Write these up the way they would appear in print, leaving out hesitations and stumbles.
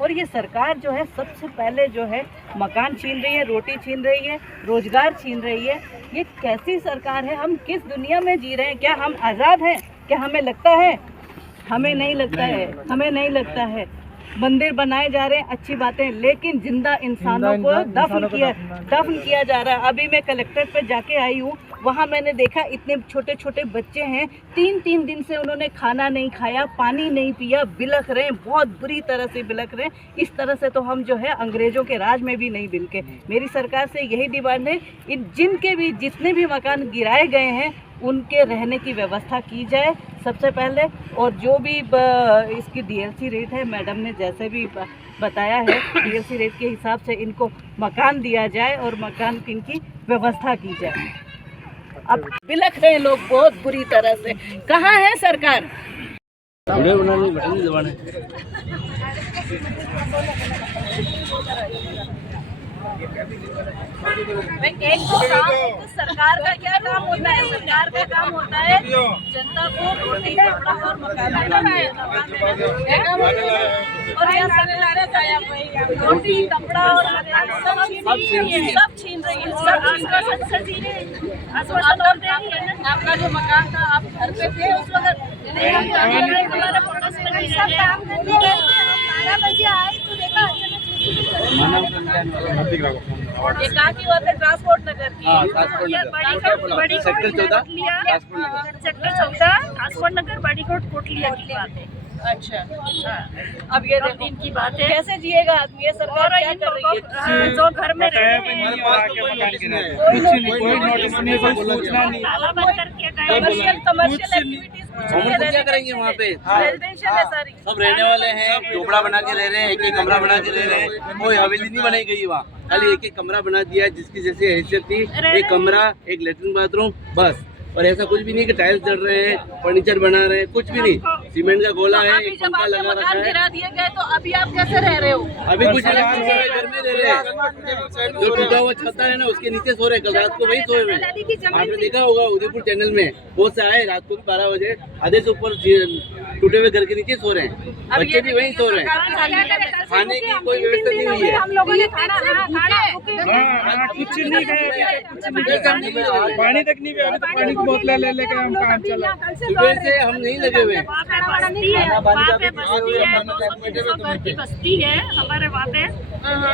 और ये सरकार जो है सबसे पहले जो है मकान छीन रही है, रोटी छीन रही है, रोजगार छीन रही है। ये कैसी सरकार है? हम किस दुनिया में जी रहे हैं? क्या हम आज़ाद हैं? क्या हमें लगता है? हमें नहीं लगता है, हमें नहीं लगता है। मंदिर बनाए जा रहे हैं, अच्छी बातें, लेकिन जिंदा इंसानों को दफन किया जा रहा है। अभी मैं कलेक्ट्रेट पे जाके आई हूँ, वहाँ मैंने देखा इतने छोटे छोटे बच्चे हैं, 3-3 दिन से उन्होंने खाना नहीं खाया, पानी नहीं पिया, बिलख रहे हैं, बहुत बुरी तरह से बिलख रहे हैं। इस तरह से तो हम जो है अंग्रेजों के राज में भी नहीं बिलके। मेरी सरकार से यही डिमांड है, जिनके भी जितने भी मकान गिराए गए हैं उनके रहने की व्यवस्था की जाए सबसे पहले। और जो भी इसकी डीएलसी रेट है, मैडम ने जैसे भी बताया है, डीएलसी रेट के हिसाब से इनको मकान दिया जाए और मकान इनकी व्यवस्था की जाए। अब बिलख रहे हैं लोग बहुत बुरी तरह से। कहाँ है सरकार? एक तो सरकार का क्या काम होता है? सरकार का काम होता है जनता को रोटी कपड़ा और मकान देना। और यहाँ रोटी कपड़ा और सब छीन रही है। आपका जो मकान था, आप घर पे थे उस वक्त? हमारा पड़ोस में सब काम करते हैं। 12 बजे आए तो देखा ये कहाँ की बात है? ट्रांसपोर्ट नगर की। बड़ी सेक्टर 14 ट्रांसपोर्ट नगर बड़ी कोटलिया की बात है। अच्छा, अब ये दिन की बात है, कैसे जिएगा आदमी? ये सरकार क्या कर रही है? जो घर में रहते हैं कमर्शियल एक्टिविटीज क्या करेंगे वहाँ पे? रेजिडेंशियल है सारी, सब रहने वाले हैं, झोपड़ा बना के रह रहे हैं, एक कमरा बना के रह रहे हैं। कोई हवेली नहीं बनाई गई वहाँ, खाली एक कमरा बना दिया है जिसकी जैसी हैसियत थी, एक कमरा, एक लेटरिन बाथरूम, बस। और ऐसा कुछ भी नहीं कि टाइल्स चढ़ रहे हैं, फर्नीचर बना रहे हैं, कुछ भी नहीं। सीमेंट का गोला है, एक पंखा लगा रखा है। गिरा दिए गए तो अभी आप कैसे रह रहे हो? अभी कुछ घर में रह रहे हैं। जो टूटा हुआ छत है ना, उसके नीचे सो रहे। कल रात को वही सोए हुए। आपने देखा होगा उदयपुर चैनल में, बहुत से आए रात को 12 बजे, आधे से ऊपर टूटे हुए घर के नीचे सो रहे हैं। बच्चे भी वहीं सो रहे हैं। खाने की कोई व्यवस्था नहीं हुई है। हम लोगों ने कुछ नहीं खाया, पानी तक नहीं पिया। पानी की बोतलें ले लेकर हम काम चला। सुबह से हम नहीं लगे हुए। बस्ती है हमारे वहाँ पे,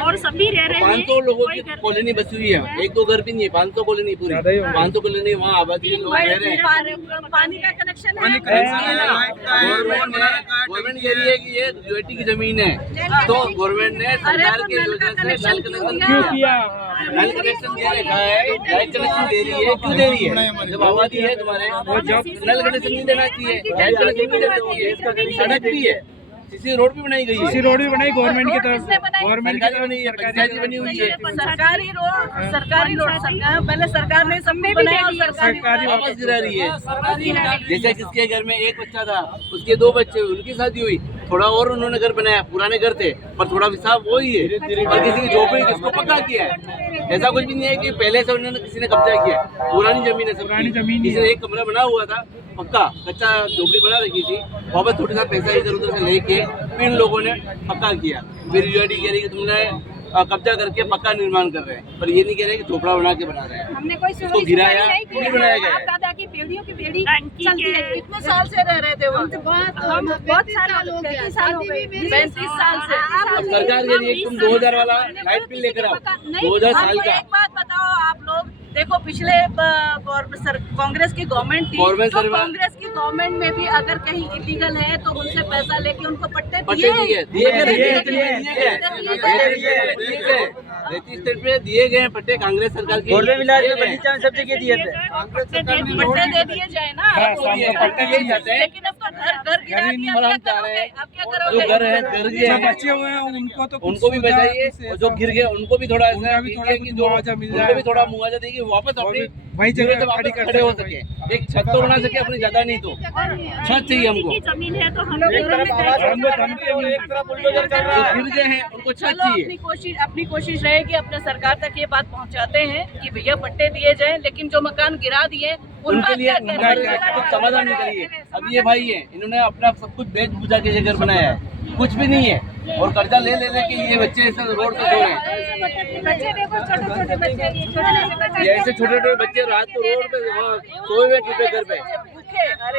और सभी रह रहे हैं। 500 लोगों की कॉलोनी बसी हुई है, 1-2 घर भी नहीं है, 500 कॉलोनी पूरी। 500 कॉलोनी वहाँ आबादी के लोग रह रहे हैं। पानी का कनेक्शन है। गवर्नमेंट कह रही है कि ये यूएटी की जमीन है, तो गवर्नमेंट ने सरकार के योजना से नल कनेक्शन क्यों किया? नल कनेक्शन दे रखा है, लाइट कनेक्शन दे रही है, क्यों दे रही है? जब आबादी है तुम्हारे, नल कनेक्शन नहीं देना चाहिए, लाइट कनेक्शन नहीं देना चाहिए। सड़क भी है, सीसी रोड भी बनाई गई है। सीसी रोड भी बनाई गवर्नमेंट की तरफ से, गवर्नमेंट की बनी है, पंचायती बनी हुई है। सरकारी रोड पहले सरकार ने सब बनाया और सरकारी वापस गिरा रही है। जैसे किसके घर में एक बच्चा था, उसके 2 बच्चे, उनकी शादी हुई, थोड़ा और उन्होंने घर बनाया, पुराने घर थे पर थोड़ा हिसाब वही है। और किसी की झोपड़ी किसको पक्का किया है? ऐसा कुछ भी नहीं है कि पहले से उन्होंने किसी ने कब्जा किया है। पुरानी जमीन है, पुरानी जमीन। किसी ने एक कमरा बना हुआ था पक्का, कच्चा झोपड़ी बना रखी थी, वापस थोड़ा सा पैसा इधर उधर से लेके फिर लोगों ने पक्का किया। फिर यूआईडी कह रही कि तुमने कब्जा करके पक्का निर्माण कर रहे हैं, पर ये नहीं कह रहे कि झोपड़ा बना के बना रहे हैं। हमने कोई उसको गिराया नहीं बनाया गया। दादा की पीढ़ियों की पीढ़ी चलती है। कितने साल से रह रहे थे वो? हम बहुत साल हो गए, 35 साल हो गए। 35 साल से। अब सरकार कह रही है तुम 2000 वाला लाइट बिल लेकर आओ, 2000 साल का। एक बात बताओ आप लोग, देखो पिछले कांग्रेस की गवर्नमेंट थी, तो कांग्रेस की गवर्नमेंट में भी अगर कहीं इलीगल है तो उनसे पैसा लेके उनको पट्टे दिए स्टेट पे दिए गए पट्टे। कांग्रेस सरकार की सब जगह दिए थे। पट्टे दे दिए जाए ना, पट्टे दिए जाते हैं, लेकिन अब तो घर गिरा दिया, आप क्या करोगे? जो घर है, घर गए बचे हुए हैं उनको भी बचाइए, और जो गिर गए उनको भी थोड़ा ऐसा उनको भी थोड़ा मुआवजा देगी, वापस अपनी वही जगह से वापस खड़े हो सके। एक छत तो बना सके अपनी, ज्यादा नहीं तो छत चाहिए हमको। जमीन है तो हम गिर गए हैं उनको छत चाहिए। अपनी कोशिश रहेगी, अपने सरकार तक ये बात पहुंचाते हैं कि भैया पट्टे दिए जाएं, लेकिन जो मकान गिरा दिए उनके लिए कुछ समाधान निकलिए। अब ये भाई है, इन्होंने अपना सब कुछ बेच बुझा के ये घर बनाया है, कुछ भी नहीं है। और कर्जा ले ले के ये बच्चे ऐसे रोड पे सो रहे हैं। बच्चे देखो, छोटे-छोटे बच्चे, ये छोटे-छोटे बच्चे। ये ऐसे छोटे छोटे बच्चे रात को रोड पे वहाँ सोए हुए टूटे घर पे।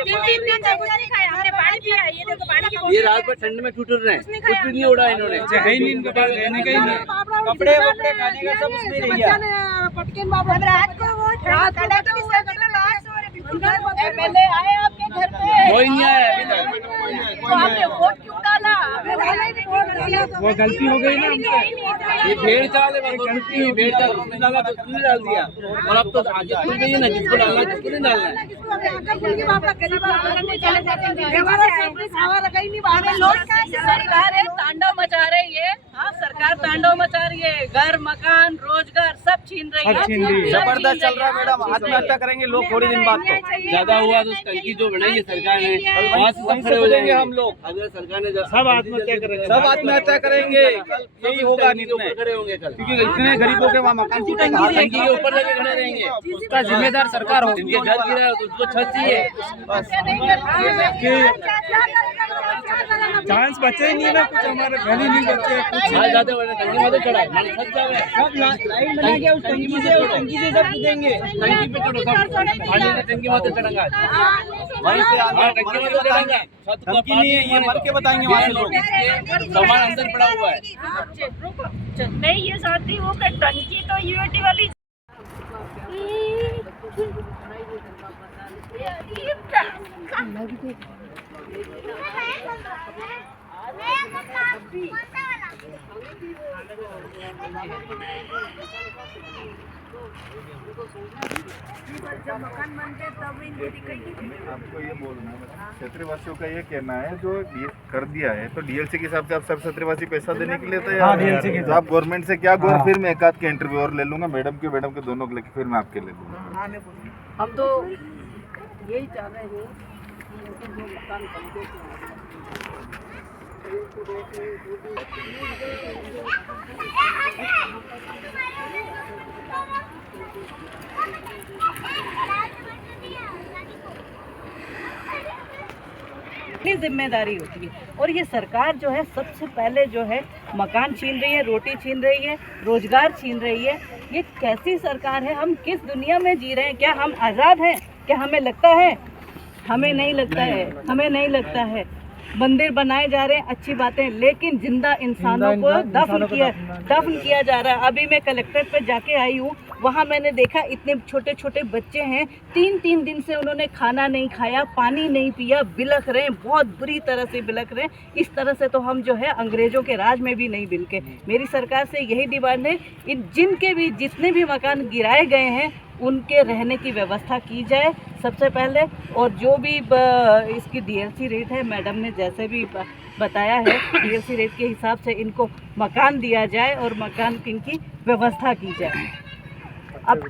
तीन दिन से कुछ नहीं खाया, हमने पानी पिया है, ये देखो पानी की ये रात भर ठंड में टूट रहे हैं, कुछ भी नहीं उड़ा इन्होंने। है ही नहीं इनके पास, रहने का ही नहीं, कपड़े वपड़े खाने का सब उसमें रह गया। रात को वो एमएलए आए आपके घर पे, कोई नहीं आया अभी तक। तो आपने वोट क्यों डाला? वो गलती हो गई ना हमसे। ये भेड़ चाल है, बस गलती हुई भेड़ चाल, उसने डाला तो उसने डाल दिया। और अब तो आगे खुल गई है ना, जिसको डालना है किसको नहीं डालना है। सरकार है तांडव मचा रही है। हाँ, सरकार तांडव मचा रही है, घर मकान रोजगार सब छीन रही है। जबरदस्त चल रहा है मैडम, आत्महत्या करेंगे लोग थोड़ी दिन बाद। तो ज्यादा हुआ तो उस टंकी जो बनाई है सरकार ने, वहाँ से सब खड़े हो जाएंगे हम लोग। अगर सरकार ने सब आत्महत्या करेंगे, सब आत्महत्या करेंगे, यही होगा नीति में। खड़े होंगे कल, क्योंकि इतने गरीबों के वहाँ मकान टंकी के ऊपर लगे खड़े रहेंगे। उसका जिम्मेदार सरकार होगी। जिनके घर गिरा है तो उसको छत चाहिए। चांस बचे ही नहीं ना, कुछ हमारे घर ही नहीं बचे कुछ। आज जाते वाले टंकी में तो चढ़ा है, मैंने छत जावे सब लाइन बना के उस टंकी से सब देंगे। टंकी पे चढ़ो, सब पानी से टंकी में तो चढ़ेंगे आज। वहीं पे हाँ, टंकी में तो चढ़ेंगे। छत को टंकी नहीं है, ये मर के बताएंगे वहाँ से लोग। सामान अंदर पड़ा हुआ है। नहीं ये साथी वो टंकी तो यूएटी वाली आपको ये बोलना है, क्षेत्रवासियों का ये कहना है जो कर दिया है तो डीएलसी के हिसाब से आप सब क्षेत्रवासी पैसा देने के लिए तैयार हैं। तो आप गवर्नमेंट से क्या फिर मैं एक आध के इंटरव्यू और ले लूंगा, मैडम के दोनों के लेके फिर मैं आपके ले लूंगा। हम तो यही चाह रहे हैं कि जो मकान बनते जिम्मेदारी होती है। और ये सरकार जो है सबसे पहले जो है मकान छीन रही है, रोटी छीन रही है, रोजगार छीन रही है। ये कैसी सरकार है? हम किस दुनिया में जी रहे हैं? क्या हम आज़ाद हैं? क्या हमें लगता है? हमें नहीं लगता है, हमें नहीं लगता है। मंदिर बनाए जा रहे हैं, अच्छी बातें, लेकिन जिंदा इंसानों को दफन किया जा रहा है। अभी मैं कलेक्ट्रेट पे जाके आई हूँ, वहाँ मैंने देखा इतने छोटे छोटे बच्चे हैं, 3 दिन से उन्होंने खाना नहीं खाया, पानी नहीं पिया, बिलख रहे हैं, बहुत बुरी तरह से बिलख रहे हैं। इस तरह से तो हम जो है अंग्रेजों के राज में भी नहीं बिलके। मेरी सरकार से यही डिमांड है, जिनके भी जितने भी मकान गिराए गए हैं उनके रहने की व्यवस्था की जाए सबसे पहले। और जो भी इसकी डीएलसी रेट है, मैडम ने जैसे भी बताया है, डीएलसी रेट के हिसाब से इनको मकान दिया जाए और मकान की व्यवस्था की जाए। अब